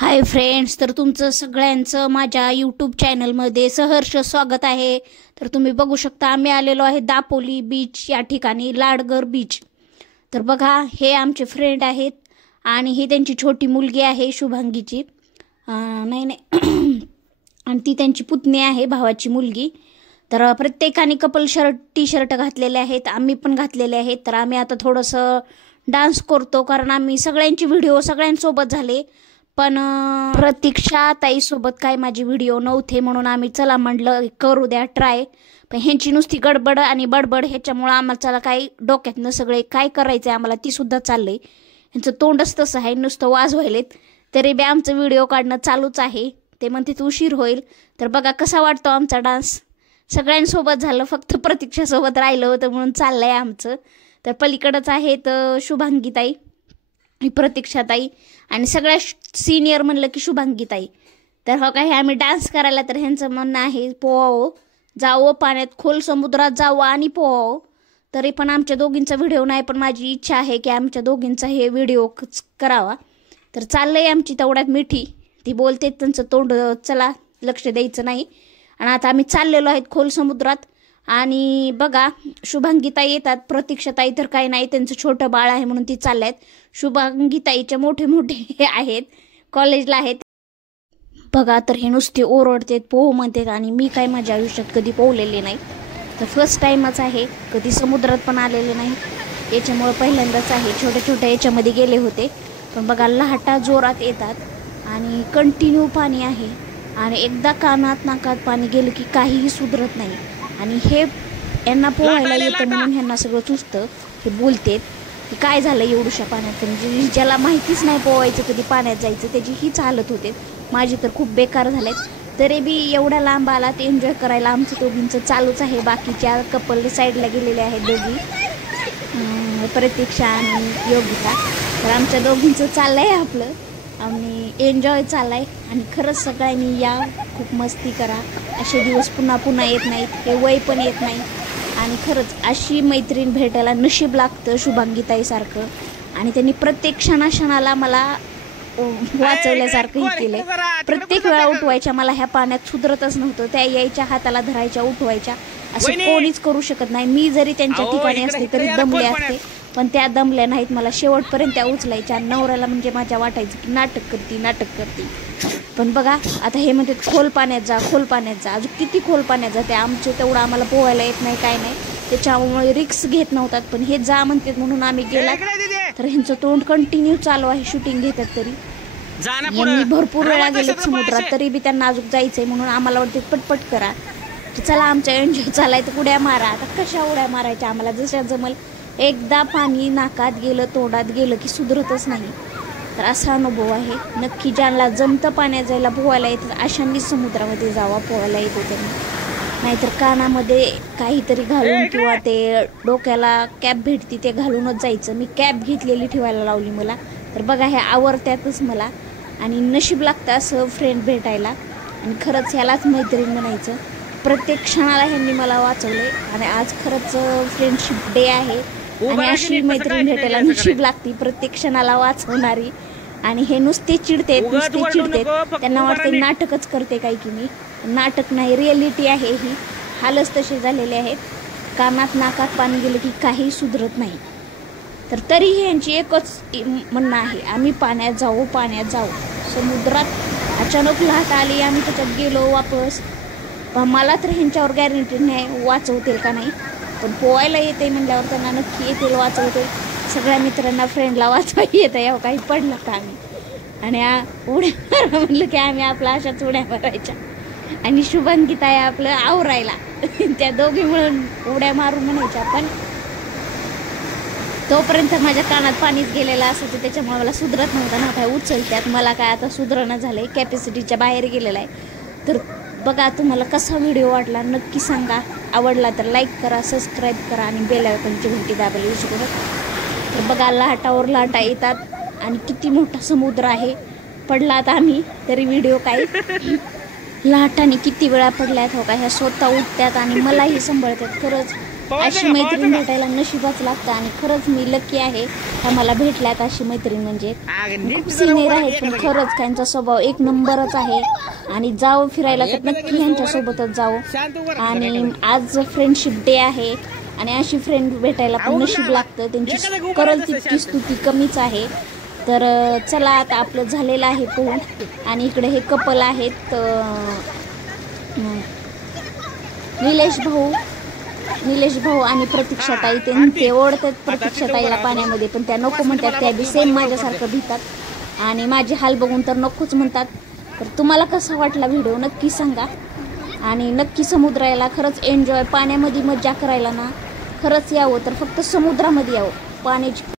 Hi friends, तर तुमचं सगळ्यांचं माझ्या यूट्यूब चॅनलमध्ये सहर्ष स्वागत आहे। तर तुम्ही बघू शकता आम्ही आलेलो आहे दापोली बीच या ठिकाणी, लाडगर बीच। तर बघा, हे आमचे फ्रेंड आहेत आणि ही त्यांची छोटी मुलगी आहे शुभांगीची, नाही आणि ती त्यांची पुतणी आहे, भावाची मुलगी। तर प्रत्येकाने कपल शर्ट टी शर्ट घातलेले आहेत, आम्ही पण घातलेले आहेत। तर आम्ही आता थोडंसं डान्स करतो, कारण आम्ही सगळ्यांचे व्हिडिओ सगळ्यांसोबत झाले, पण प्रतीक्षा ताईसोबत काय माझे व्हिडिओ नव्हते, म्हणून आम्ही चला म्हटलं करू द्या ट्राय। पण ह्यांची नुसती गडबड आणि बडबड ह्याच्यामुळं आम्हाला काही डोक्यातनं सगळे काय करायचं आम्हाला ती सुद्धा चाललंय। ह्यांचं तोंडच तसं आहे, नुसतं वाजवायलेत, तरी बी आमचं व्हिडिओ काढणं चालूच आहे। ते म्हणते उशीर होईल। तर बघा कसा वाटतो आमचा डान्स, सगळ्यांसोबत झालं, फक्त प्रतीक्षासोबत राहिलं होतं म्हणून चाललंय आमचं। तर पलीकडंच आहेत शुभांगीताई, प्रतीक्षाताई आणि सगळ्यात सिनियर म्हणलं की शुभांगीताई। तर हो काय आम्ही डान्स करायला, तर ह्यांचं म्हणणं आहे पोहावं, जावं पाण्यात, खोल समुद्रात जावं आणि पोहावं। तरी पण आमच्या दोघींचा व्हिडिओ नाही, पण माझी इच्छा आहे की आमच्या दोघींचा हे व्हिडिओ करावा। तर चाललंय आमची तेवढ्यात मिठी, ती बोलते त्यांचं तोंड चला लक्ष द्यायचं नाही। आणि आता आम्ही चाललेलो आहेत खोल समुद्रात। आणि बघा शुभांगीताई येतात, प्रतीक्षाताई तर काही नाही, त्यांचं छोटं बाळ आहे म्हणून ती चालल्यात। शुभांगीताईचे मोठे मोठे आहेत, कॉलेजला आहेत बघा। तर हे नुसते ओरडतात, पोहू म्हणतात, आणि मी काय माझ्या आयुष्यात कधी पोहलेले नाही, तर फर्स्ट टाईमच आहे, कधी समुद्रात पण आलेले नाही, याच्यामुळं पहिल्यांदाच आहे। छोट्या छोट्या याच्यामध्ये गेले होते, पण बघा लाटा जोरात येतात आणि कंटिन्यू पाणी आहे, आणि एकदा कानात नाकात पाणी गेलं की काहीही सुधरत नाही। आणि हे यांना पोहायला येतं म्हणून ह्यांना सगळं सुचतं, हे बोलतेत की काय झालं एवढूशा पाण्यात, म्हणजे ज्याला माहितीच नाही पोहायचं कधी पाण्यात जायचं त्याची हीच हालत होते। माझी तर खूप बेकार झालेत, तरी बी एवढ्या लांब आला ते एन्जॉय करायला आमचं दोघींचं चालूच आहे। बाकीच्या कपल साईडला गेलेले आहेत दोघी, प्रतीक्षा आणि योगिता। तर आमच्या दोघींचं चाललंय आपलं, आणि एन्जॉय चाललाय। आणि खरंच सगळ्यांनी या, खूप मस्ती करा, असे दिवस पुन्हा पुन्हा येत नाहीत, हे वय पण येत नाही। आणि खरंच अशी मैत्रीण भेटायला नशीब लागतं शुभांगीताईसारखं, आणि त्यांनी प्रत्येक क्षणाला मला वाचवल्यासारखंही केलंय। प्रत्येक वेळा उठवायच्या, मला ह्या पाण्यात सुधरतच नव्हतं, त्या यायच्या हाताला धरायच्या उठवायच्या, असं कोणीच करू शकत नाही। मी जरी त्यांच्या ठिकाणी असते तरी दमले असते, पण त्या दमल्या नाहीत, मला शेवटपर्यंत त्या उचलायच्या। नवऱ्याला म्हणजे माझ्या वाटायचं की नाटक करते। पण बघा आता हे म्हणतात खोल पाण्यात जा, खोल पाण्यात जा, अजून किती खोल पाण्यात जाते, आमचं तेवढं आम्हाला पोहायला येत नाही, काय नाही, त्याच्यामुळे रिक्स घेत नव्हतात, पण हे जा म्हणतात म्हणून आम्ही गेला। तर ह्यांचं तोंड कंटिन्यू चालू आहे, शूटिंग घेतात तरी यांनी भरपूर वेळा गेले समुद्रात, तरी बी त्यांना अजून जायचंय म्हणून आम्हाला वाटते पटपट करा, तर चला आमच्या एन्जॉय चालाय, तर उड्या मारा। आता कशा उड्या मारायच्या आम्हाला जशा जमल, एकदा पाणी नाकात गेलं तोंडात गेलं की सुधरतच नाही। तर असा अनुभव आहे। नक्की ज्यांना जमतं पाण्यात जायला पोहायला येतं अशांनी समुद्रामध्ये जावा, पोहायला येतो त्यांनी, नाहीतर कानामध्ये काहीतरी घालून किंवा ते डोक्याला कॅप भेटती ते घालूनच जायचं। मी कॅप घेतलेली ठेवायला लावली मला, तर बघा हे आवडत्यातच मला, आणि नशीब लागतं असं फ्रेंड भेटायला, आणि खरंच ह्यालाच मैत्रीण म्हणायचं। प्रत्येक क्षणाला ह्यांनी मला वाचवले, आणि आज खरंच फ्रेंडशिप डे आहे, आणि अशी मैत्रीण भेटायला नशीब लागती, प्रत्येक क्षणाला वाचवणारी। आणि हे नुसते चिडतेत, त्यांना वाटते नाटकच करते काय की मी, नाटक नाही, रिॲलिटी आहे ही। हालच तसे झालेले आहेत, कानात नाकात पाणी गेलं की काही सुधरत नाही। तर तरीही यांची एकच म्हणणं आहे, आम्ही पाण्यात जाऊ, पाण्यात जाऊ। समुद्रात अचानक लाट आली, आम्ही त्याच्यात गेलो वापस, पण मला तर ह्यांच्यावर गॅरंटी नाही वाचवतील का नाही, पण पोहायला येते म्हणल्यावर त्यांना नक्की येतील वाचवते। सगळ्या मित्रांना फ्रेंडला वाचवायला येतं, यावं काही पडलं का आम्ही, आणि उड्या म्हणलं की आम्ही आपल्या अशाच उड्या मारायच्या, आणि शुभांगीता आहे आपलं आवरायला त्या दोघी मिळून उड्या मारून म्हणायच्या। पण तोपर्यंत माझ्या कानात पाणीच गेलेलं असायचं, त्याच्यामुळे मला सुधरत नव्हतं ना, काय उचलत्यात मला काय आता सुधरणं झालंय, कॅपॅसिटीच्या बाहेर गेलेलं आहे। तर बघा तुम्हाला कसा व्हिडिओ वाटला नक्की सांगा, आवडला तर लाईक करा, सबस्क्राईब करा, आणि बेल आयकॉनची घंटी दाबायला विसरू नका। तर बघा लाटावर लाटा येतात, आणि किती मोठा समुद्र आहे, पडलात आम्ही तरी व्हिडिओ काय लाटाने किती वेळा पडल्यात हो का, ह्या स्वतः उठतात आणि मलाही सांभाळतात। खरंच अशी मैत्रीण भेटायला नशिबाच लागतं आणि खरंच मी लकी आहे का मला भेटल्यात अशी मैत्रीण. म्हणजे खूप सिनियर आहेत पण खरंच त्यांचा स्वभाव एक नंबरच आहे. आणि जावं फिरायला तर नक्की यांच्यासोबतच जावं. आणि आज फ्रेंडशिप डे आहे आणि अशी फ्रेंड भेटायला पण नशीब लागतं. त्यांची करल तितकी स्तुती कमीच आहे. तर चला आता आपलं झालेलं आहे पोहून. आणि इकडे हे कपल आहेत निलेश भाऊ आणि प्रतीक्षाताई. ते ओढतात प्रतीक्षाताईला पाण्यामध्ये पण त्या नको म्हणतात. त्या बी सेम माझ्यासारखं भितात आणि माझे हाल बघून तर नकोच म्हणतात. तर तुम्हाला कसा वाटला व्हिडिओ नक्की सांगा. आणि नक्की समुद्राला खरंच एन्जॉय पाण्यामध्ये मज्जा करायला ना खरंच यावं तर फक्त समुद्रामध्ये यावं. पाण्याची